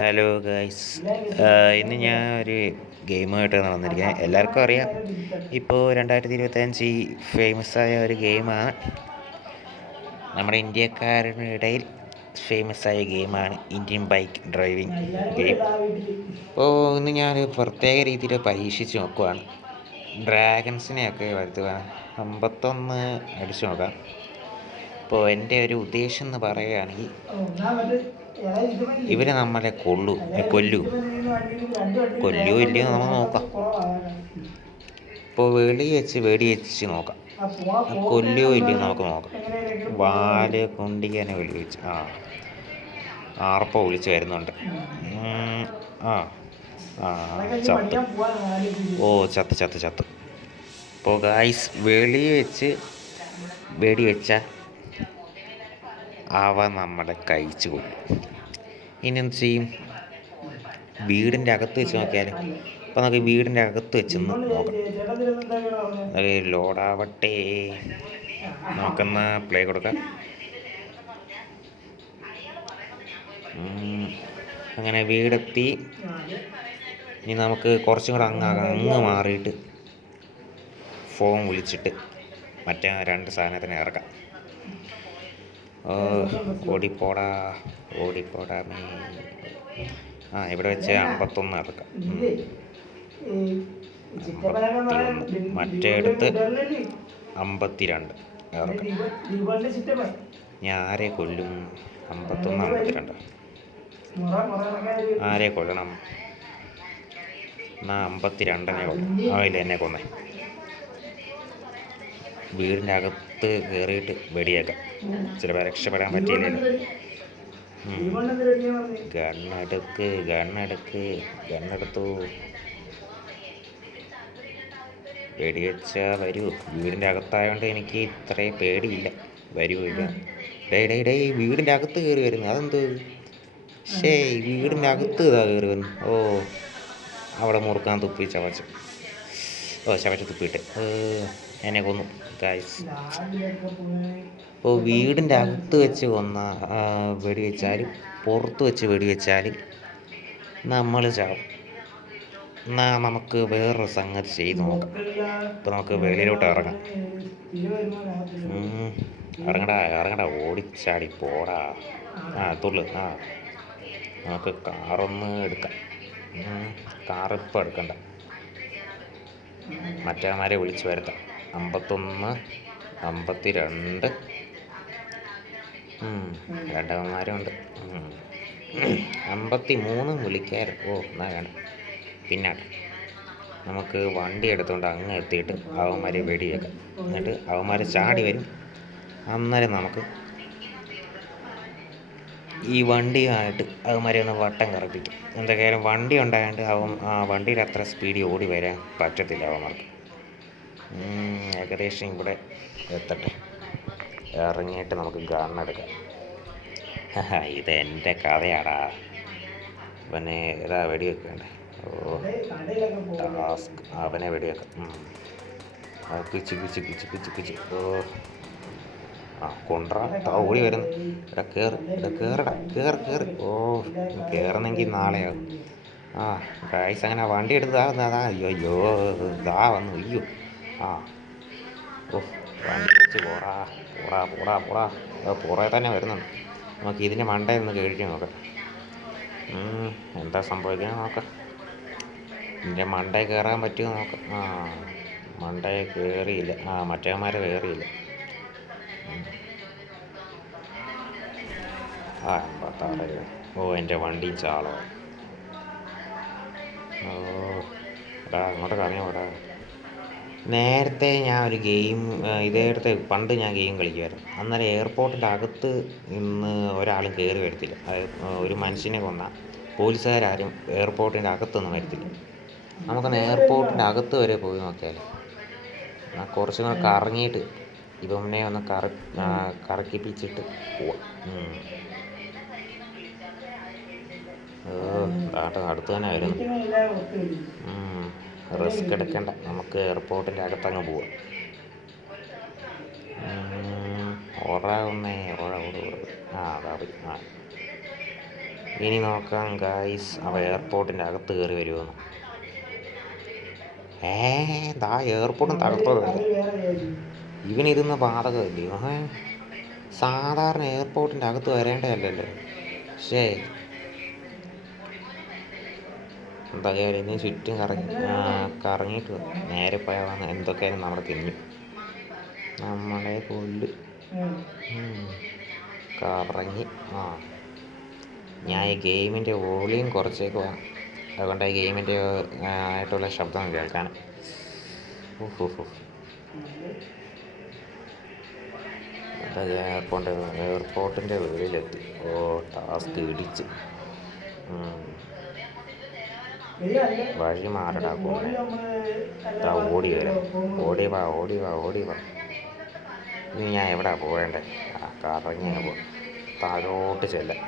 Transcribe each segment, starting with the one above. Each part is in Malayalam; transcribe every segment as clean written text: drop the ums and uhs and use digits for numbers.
ഹലോ ഗൈസ്, ഇന്ന് ഞാൻ ഒരു ഗെയിമായിട്ടാണ് വന്നിരിക്കുന്നത്. എല്ലാവർക്കും അറിയാം, ഇപ്പോൾ 2025 ഫേമസായ ഒരു ഗെയിമാണ്, നമ്മുടെ ഇന്ത്യക്കാരുടെ ഇടയിൽ ഫേമസായ ഗെയിമാണ് ഇന്ത്യൻ ബൈക്ക് ഡ്രൈവിംഗ് ഗെയിം. അപ്പോൾ ഇന്ന് ഞാൻ പ്രത്യേക രീതിയിൽ പരീക്ഷിച്ച് നോക്കുവാണ്. ഡ്രാഗൺസിനെയൊക്കെ വരുത്തുവാൻ 51 അടിച്ചു നോക്കാം. അപ്പോൾ എൻ്റെ ഒരു ഉദ്ദേശം എന്ന് പറയുകയാണെങ്കിൽ, ഇവർ നമ്മളെ കൊല്ലൂ ഇല്ലയോ നമ്മൾ നോക്കാം. ഇപ്പോൾ വെടിവെച്ച് നോക്കാം, കൊല്ലുകയോ ഇല്ലയോ നമുക്ക് നോക്കാം. വാല് കൊണ്ടിങ്ങനെ വെടിവെച്ച് ആർപ്പോ വിളിച്ച് വരുന്നുണ്ട്. ചത്ത്. ഇപ്പോൾ ഗായ്സ്, വെടിവെച്ച അവ നമ്മളെ കഴിച്ചു കൊല്ലും. ഇനി എന്ത് ചെയ്യും? വീടിൻ്റെ അകത്ത് വെച്ച് നോക്കിയാലും. അപ്പോൾ നമുക്ക് വീടിൻ്റെ അകത്ത് വെച്ചൊന്ന് നോക്കാം. അത് ലോഡാവട്ടെ, നമുക്കൊന്ന് പ്ലേ കൊടുക്കാം. അങ്ങനെ വീടെത്തി. ഇനി നമുക്ക് കുറച്ചും കൂടെ അങ്ങ് മാറിയിട്ട് ഫോൺ വിളിച്ചിട്ട് മറ്റേ 2 സാധനത്തിന് ഇറക്കാം. ഓടിപ്പോടാ ഇവിടെ വെച്ച് 51 ഇറക്കാം. 51, മറ്റേടുത്ത് 52 ഇറക്കാം. ഞാൻ ആരെ കൊല്ലും? 51, 52 ആരെ കൊല്ലണം? എന്നാൽ 52-നെ കൊല്ലും. ഇല്ല, എന്നെ കൊന്നേ. വീടിൻ്റെ അകത്ത് കയറിയിട്ട് വെടിയേക്കാം. ചിലപ്പോൾ രക്ഷപ്പെടാൻ പറ്റിയില്ലല്ലോ. ഗണ്ണെടുത്തു. വെടിവെച്ചാൽ വരൂ. വീടിൻ്റെ അകത്തായതുകൊണ്ട് എനിക്ക് ഇത്രയും പേടിയില്ല. വരുമില്ല. വീടിൻ്റെ അകത്ത് കയറി വരുന്നു. അതെന്ത്? വീടിൻ്റെ അകത്ത് കയറി വരുന്നു. അവിടെ മുറുക്കാൻ തുപ്പി ചവച്ച് തുപ്പിയിട്ട് എന്നെ കൊന്നു ഗൈസ്. ഇപ്പോൾ വീടിൻ്റെ അകത്ത് വെച്ച് വെടിവെച്ചാലും പുറത്ത് വെച്ച് വെടിവെച്ചാലും നമ്മൾ ചാവും. എന്നാൽ നമുക്ക് വേറൊരു സംഗതി ചെയ്ത് നോക്കാം. ഇപ്പോൾ നമുക്ക് വെളിയിലോട്ട് ഇറങ്ങാം. ഇറങ്ങടാ, ഓടിച്ചാടി പോടാ. തുള്ളു. നമുക്ക് കാറൊന്ന് എടുക്കാം. കാറിപ്പോൾ എടുക്കണ്ട, മറ്റേമാരെ വിളിച്ച് വരുത്താം. 51, 52 രണ്ടവന്മാരുണ്ട്. 53 വിളിക്കാറ്. എന്നാ വേണം. പിന്നെ നമുക്ക് വണ്ടി എടുത്തുകൊണ്ട് അങ്ങ് എത്തിയിട്ട് അവന്മാരെ വെടിയേക്കാം. എന്നിട്ട് അവന്മാർ ചാടി വരും. അന്നേരം നമുക്ക് ഈ വണ്ടിയുമായിട്ട് അവന്മാരെ ഒന്ന് വട്ടം കറപ്പിക്കും. എന്തൊക്കെയായാലും വണ്ടി ഉണ്ടായതുകൊണ്ട് വണ്ടിയിൽ അത്ര സ്പീഡിൽ ഓടി വരാൻ പറ്റത്തില്ല അവന്മാർക്ക്. ഏകദേശം ഇവിടെ എത്തട്ടെ. ഇറങ്ങിയിട്ട് നമുക്ക് ഗണ്ണെടുക്കാം. ഇതെൻ്റെ കഥയാടാ. അവനെ വെടിവെക്കണ്ടേ? ടാസ്ക്. അവനെ വെടിവെക്കാം. പിച്ച്. കൊണ്ടുവരാ. ഓടി വരുന്നു. കേറടാ. കേറുന്നെങ്കിൽ നാളെയാകും. ഗൈസ്, അങ്ങനെ വണ്ടി എടുത്ത് അയ്യോ ഇതാ വന്നു. വണ്ടി വെച്ച് പോടാ. പുറകെ തന്നെ വരുന്നുണ്ട്. നമുക്ക് ഇതിൻ്റെ മണ്ടയിൽ നിന്ന് കേൾക്കാൻ നോക്കാം. എന്താ സംഭവിക്കാൻ നോക്കാം. ഇതിൻ്റെ മണ്ടയിൽ കയറാൻ പറ്റുമോ നോക്കാം. മണ്ടയിൽ കയറിയില്ല. മറ്റേമാരെ കയറിയില്ല. 56. എൻ്റെ വണ്ടിയും ചാളോ. അങ്ങോട്ട് കറങ്ങിയോടാ. നേരത്തെ ഞാൻ ഒരു ഗെയിം പണ്ട് ഞാൻ ഗെയിം കളിക്കുമായിരുന്നു. അന്നേരം എയർപോർട്ടിൻ്റെ അകത്ത് നിന്ന് ഒരാളും കയറി വരത്തില്ല. ഒരു മനുഷ്യനെ കൊന്നാൽ പോലീസുകാരും എയർപോർട്ടിൻ്റെ അകത്തൊന്നും വരത്തില്ല. നമുക്കൊന്ന് എയർപോർട്ടിൻ്റെ അകത്ത് വരെ പോയി നോക്കിയാലോ. കുറച്ചും കൂടെ കറങ്ങിയിട്ട് ഇവനെ ഒന്ന് കറക്കിപ്പിച്ചിട്ട് പോവാം. അടുത്ത് തന്നെ വരുന്നു. റിസ്ക് എടുക്കണ്ട, നമുക്ക് എയർപോർട്ടിൻ്റെ അടുത്തങ്ങ് പോവാം. ഓട അതാ പോയി. ഇനി നോക്കാം ഗായ്സ് അവ എയർപോർട്ടിൻ്റെ അകത്ത് കയറി വരുമെന്ന്. ദാ എയർപോർട്ടും തകർത്തോ. ഇവനിരുന്ന ബാധകമല്ലയോ? സാധാരണ എയർപോർട്ടിൻ്റെ അകത്ത് വരേണ്ടതല്ലല്ലോ. പക്ഷേ എന്തായാലും ഇനി ചുറ്റും കറങ്ങിയിട്ട് നേരെ പോയാൽ എന്തൊക്കെയായാലും നമ്മളെ തിന്നു, നമ്മളെ കൊല്ല്. കറങ്ങി. ഞാൻ ഈ ഗെയിമിൻ്റെ വോളിയം കുറച്ചേക്ക് വേണം, അതുകൊണ്ട് ഈ ഗെയിമിൻ്റെ ആയിട്ടുള്ള ശബ്ദം കേൾക്കാൻ. എയർപോർട്ടിൻ്റെ വെളിയിലെത്തി. ടാസ്ക് ഇടിച്ച്. വഴി മാറടാ കൂടെ. ഓടി വരാം. ഓടി വാ. ഇനി ഞാൻ എവിടാ പോവേണ്ടേ? കറങ്ങി പോകും. താഴോട്ട് ചെല്ലാം.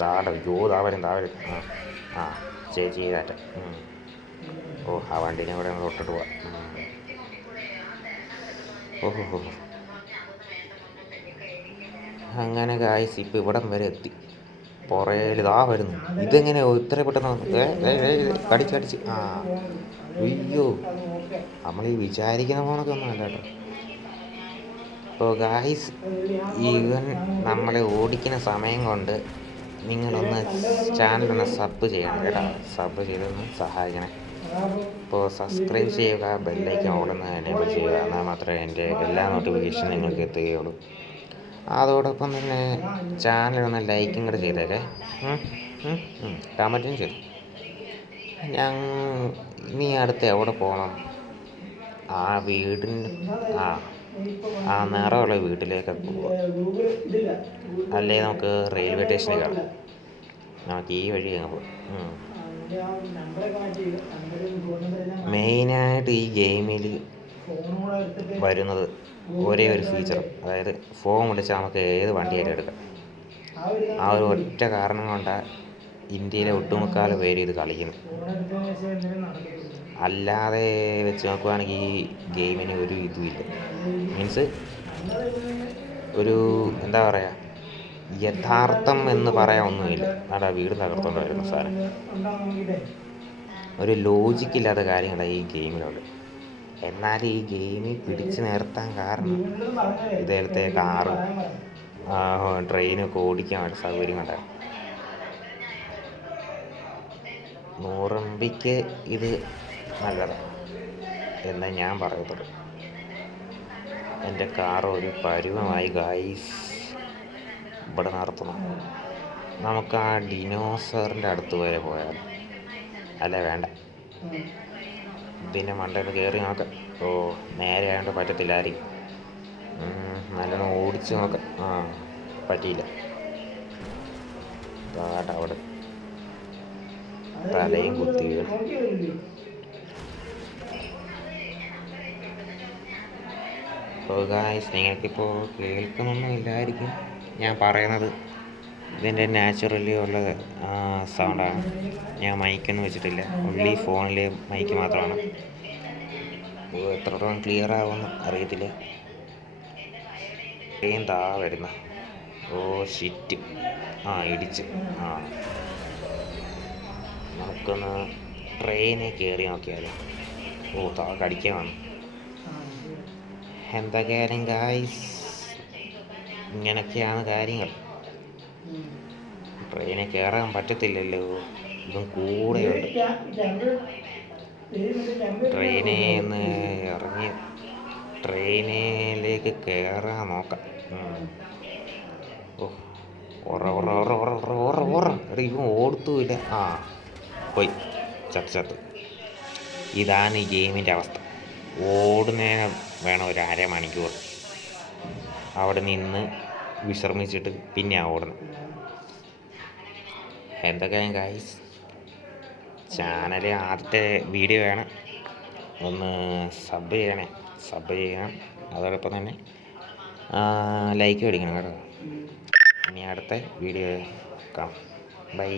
ദാ വരും. ചേച്ചി ചെയ്താറ്റ. ആ വണ്ടീനെ കൂടെ തൊട്ടിട്ട് പോവാം. അങ്ങനെ ഗായ്സ് ഇപ്പം ഇവിടം വരെ എത്തി. പുറയിൽ വരുന്നു. ഇതെങ്ങനെ ഇത്ര പെട്ടെന്ന് കടിച്ച്. അയ്യോ, നമ്മൾ ഈ വിചാരിക്കുന്ന പോണൊക്കെ ഒന്നും അല്ല കേട്ടോ. അപ്പോൾ ഗായ്സ്, ഇവൻ നമ്മളെ ഓടിക്കുന്ന സമയം കൊണ്ട് നിങ്ങളൊന്ന് ചാനലൊന്ന് സബ് ചെയ്യണം കേട്ടോ. സബ് ചെയ്തൊന്ന് സഹായിക്കണേ. ഇപ്പോൾ സബ്സ്ക്രൈബ് ചെയ്യുക, ബെല്ലൈക്കൻ ഓടുന്ന എനേബിൾ ചെയ്യുക. എന്നാൽ മാത്രമേ എൻ്റെ എല്ലാ നോട്ടിഫിക്കേഷനും നിങ്ങൾക്ക് എത്തുകയുള്ളൂ. അതോടൊപ്പം തന്നെ ചാനലൊന്ന് ലൈക്കും കൂടെ ചെയ്തേക്കെ. കമൻറ്റും ചെയ്തു. ഇനി അടുത്ത് എവിടെ പോകണം? ആ വീടിന് ആ നിറമുള്ള വീട്ടിലേക്കൊക്കെ പോവാം. അല്ലേ നമുക്ക് റെയിൽവേ സ്റ്റേഷനിൽ കയറാം. നമുക്ക് ഈ വഴി അങ്ങ് പോകാം. മെയിനായിട്ട് ഈ ഗെയിമിൽ വരുന്നത് ഒരേ ഒരു ഫീച്ചർ, അതായത് ഫോൺ വിളിച്ചാൽ നമുക്ക് ഏത് വണ്ടിയായാലും എടുക്കാം. ആ ഒരു ഒറ്റ കാരണം കൊണ്ടാണ് ഇന്ത്യയിലെ ഒട്ടുമുക്കാൽ പേര് ഇത് കളിക്കുന്നത്. അല്ലാതെ വെച്ച് നോക്കുവാണെങ്കിൽ ഈ ഗെയിമിന് ഒരു ഇതുമില്ല. മീൻസ് ഒരു എന്താ പറയുക, യഥാർത്ഥം എന്ന് പറയാൻ ഒന്നുമില്ല. അവിടെ വീട് തകർത്തുകൊണ്ട് വരുന്ന സാധനം, ഒരു ലോജിക്കില്ലാത്ത കാര്യങ്ങളാണ് ഈ ഗെയിമിലുള്ളത്. എന്നാൽ ഈ ഗെയിമിൽ പിടിച്ചു നിർത്താൻ കാരണം ഇതേലത്തെ കാറ്, ട്രെയിനൊക്കെ ഓടിക്കാൻ വേണ്ട സൗകര്യം ഉണ്ടാകും. 100 MB ഇത് നല്ലതാണ് എന്നാ ഞാൻ പറയത്തുള്ളൂ. എൻ്റെ കാർ ഒരു പരുവമായി ഗായ്സ്. ഇവിടെ നിർത്തണം. നമുക്ക് ആ ഡിനോസറിൻ്റെ അടുത്ത് വരെ പോയാൽ, അല്ല വേണ്ട, ഇതിൻ്റെ മണ്ടയിൽ കയറി നോക്കാം. നേരെ ആയതുകൊണ്ട് പറ്റത്തില്ലായിരിക്കും. നല്ലോണം ഓടിച്ച് നോക്കാം. പറ്റിയില്ല. അവിടെ തലയും കുത്തി വീഴും. അപ്പോൾ ഗായ്സ്, നിങ്ങൾക്കിപ്പോൾ കേൾക്കുന്നൊന്നും ഇല്ലായിരിക്കും ഞാൻ പറയുന്നത്. ഇതിൻ്റെ നാച്ചുറലി ഉള്ള സൗണ്ടാണ്. ഞാൻ മൈക്കൊന്നും വെച്ചിട്ടില്ല, ഓൺലി ഫോണിലെ മൈക്ക് മാത്രമാണ്. എത്രത്തോളം ക്ലിയർ ആവുമെന്ന് അറിയത്തില്ല. എന്താ വരുന്ന ഷിറ്റ്. ഇടിച്ച്. നമുക്കൊന്ന് ട്രെയിനിൽ കയറി നോക്കിയാലോ. കടിക്കാൻ വന്നു. എന്തൊക്കെയായാലും ഗായ്സ്, ഇങ്ങനെയൊക്കെയാണ് കാര്യങ്ങൾ. ട്രെയിനിൽ കയറാൻ പറ്റത്തില്ലല്ലോ, ഇതും കൂടെയുണ്ട്. ട്രെയിനിൽ നിന്ന് ഇറങ്ങി ട്രെയിനിലേക്ക് കയറാൻ നോക്കാം. ഇവൻ ഓടുത്തുമില്ല. പോയി ചത്ത്. ഇതാണ് ഈ ഗെയിമിൻ്റെ അവസ്ഥ. ഓടുന്നതിന് വേണം ഒരു അരമണിക്കൂർ. അവിടെ നിന്ന് വിശ്രമിച്ചിട്ട് പിന്നെ ഓടണം. എന്തൊക്കെയാണ് ഗായ്സ്, ചാനൽ ആദ്യത്തെ വീഡിയോ ആണ്, ഒന്ന് സബ് ചെയ്യണം. അതോടൊപ്പം തന്നെ ലൈക്ക് മേടിക്കണം കേട്ടോ. ഇനി അടുത്ത വീഡിയോ കാണാം. ബൈ.